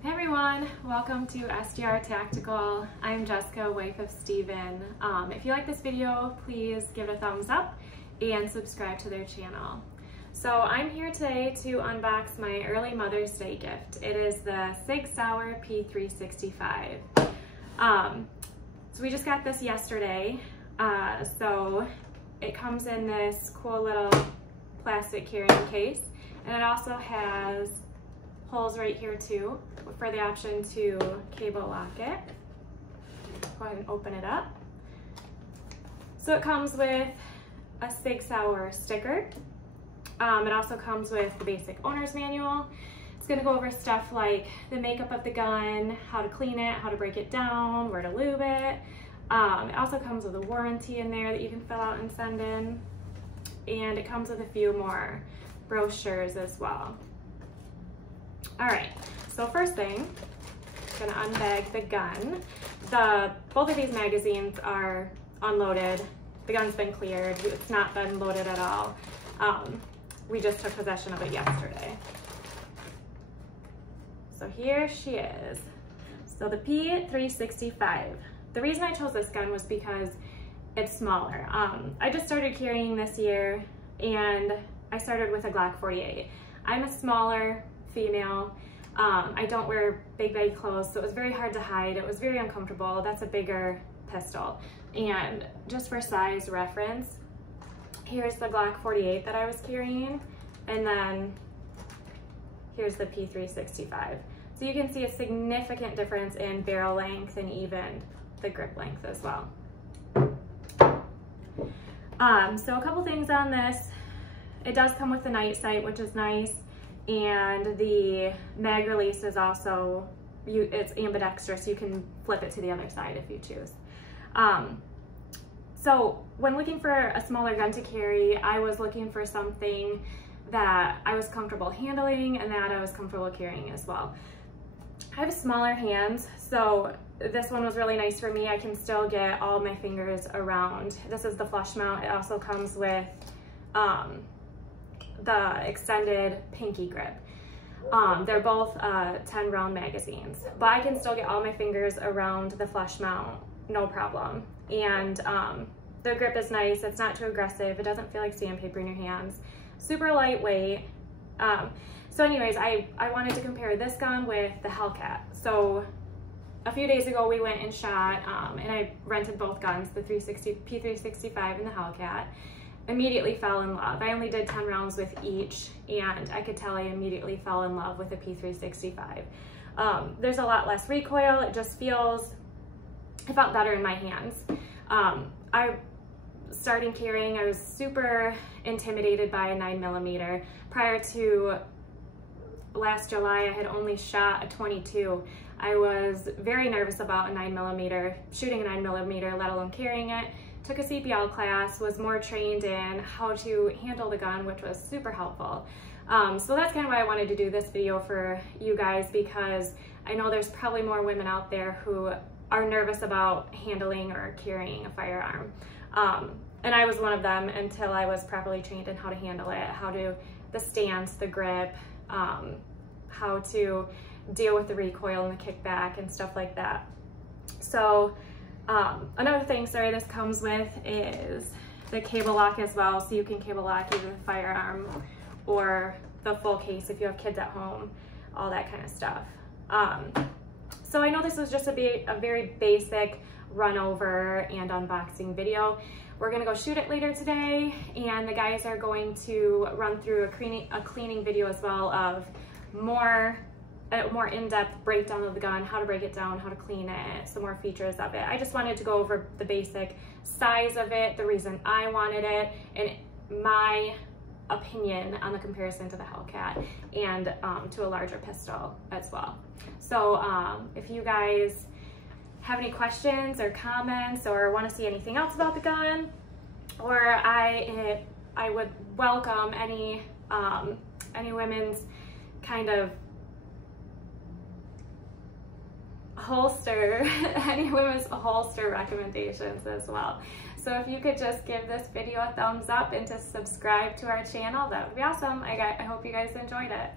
Hey everyone, welcome to SGR Tactical. I'm Jessica, wife of Steven. If you like this video, please give it a thumbs up and subscribe to their channel. So I'm here today to unbox my early Mother's Day gift. It is the Sig Sauer P365. So we just got this yesterday. So it comes in this cool little plastic carrying case, and it also has holes right here too for the option to cable lock it. Go ahead and open it up. So it comes with a Sig Sauer sticker. It also comes with the basic owner's manual. It's going to go over stuff like the makeup of the gun, how to clean it, how to break it down, where to lube it. It also comes with a warranty in there that you can fill out and send in. And it comes with a few more brochures as well. All right, so first thing, I'm gonna unbag the gun. Both of these magazines are unloaded. The gun's been cleared. It's not been loaded at all. We just took possession of it yesterday. So here she is. So the P365. The reason I chose this gun was because it's smaller. I just started carrying this year, and I started with a Glock 48. I'm a smaller female. I don't wear big baggy clothes, so it was very hard to hide. It was very uncomfortable. That's a bigger pistol. And just for size reference, here's the Glock 48 that I was carrying, and then here's the P365. So you can see a significant difference in barrel length and even the grip length as well. So a couple things on this. It does come with the night sight, which is nice. And the mag release is also, it's ambidextrous, so you can flip it to the other side if you choose. So when looking for a smaller gun to carry, I was looking for something that I was comfortable handling and that I was comfortable carrying as well. I have smaller hands, so this one was really nice for me. I can still get all my fingers around. This is the flush mount. It also comes with the extended pinky grip. They're both 10 round magazines, but I can still get all my fingers around the flush mount, no problem. And the grip is nice. It's not too aggressive. It doesn't feel like sandpaper in your hands. Super lightweight. So anyways, I wanted to compare this gun with the Hellcat. So a few days ago we went and shot, and I rented both guns, the P365 and the Hellcat. Immediately fell in love. I only did 10 rounds with each, and I could tell I immediately fell in love with the P365. There's a lot less recoil. It just felt better in my hands. Starting carrying, I was super intimidated by a 9mm. Prior to last July, I had only shot a 22. I was very nervous about a 9mm, shooting a 9mm, let alone carrying it. Took a CPL class, was more trained in how to handle the gun, which was super helpful. So that's kind of why I wanted to do this video for you guys, because I know there's probably more women out there who are nervous about handling or carrying a firearm. And I was one of them until I was properly trained in how to handle it, the stance, the grip, how to deal with the recoil and the kickback and stuff like that. So another thing, this comes with is the cable lock as well, so you can cable lock either the firearm or the full case if you have kids at home, all that kind of stuff. So I know this was just a very basic run over and unboxing video. We're gonna go shoot it later today, and the guys are going to run through a cleaning video as well of a more in-depth breakdown of the gun, how to break it down, how to clean it, some more features of it. I just wanted to go over the basic size of it, the reason I wanted it, and my opinion on the comparison to the Hellcat and to a larger pistol as well. So if you guys have any questions or comments or want to see anything else about the gun, or I would welcome any women's kind of holster, any women's holster recommendations as well. So if you could just give this video a thumbs up and to subscribe to our channel, that would be awesome. I hope you guys enjoyed it.